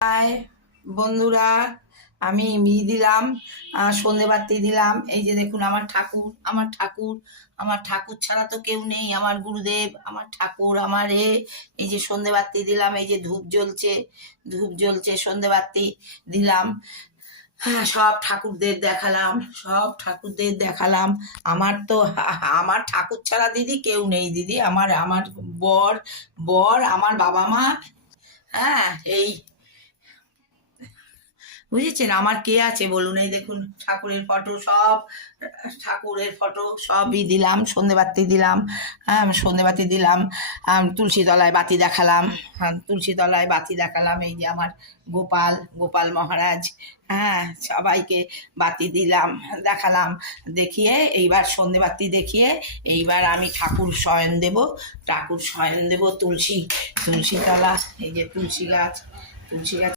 High বন্ধুরা, আমি দিলাম সন্ধেবাতি দিলাম। এই যে দেখুন আমার ঠাকুর, আমার ঠাকুর ছাড়া তো কেউ নেই। আমার গুরুদেব, আমার ঠাকুর, আমার এই যে সন্ধেবাতি দিলাম, এই যে ধূপ জ্বলছে, সন্ধেবাতি দিলাম। হ্যাঁ, সব ঠাকুরদের দেখালাম। আমার ঠাকুর ছাড়া দিদি কেউ নেই। দিদি আমার বর বর আমার বাবা মা। হ্যাঁ, এই বুঝেছেন আমার কে আছে বলুন। এই দেখুন ঠাকুরের ফটো সবই দিলাম, সন্ধেবাতি দিলাম। হ্যাঁ, সন্ধেবাতি দিলাম। তুলসী তলায় বাতি দেখালাম। হ্যাঁ, তুলসী তলায় বাতি দেখালাম। এই যে আমার গোপাল মহারাজ। হ্যাঁ, সবাইকে বাতি দিলাম, দেখালাম। দেখিয়ে এইবার সন্ধেবাতি দেখিয়ে এইবার আমি ঠাকুর শয়ন দেব। তুলসী তলা, এই যে তুলসী গাছ।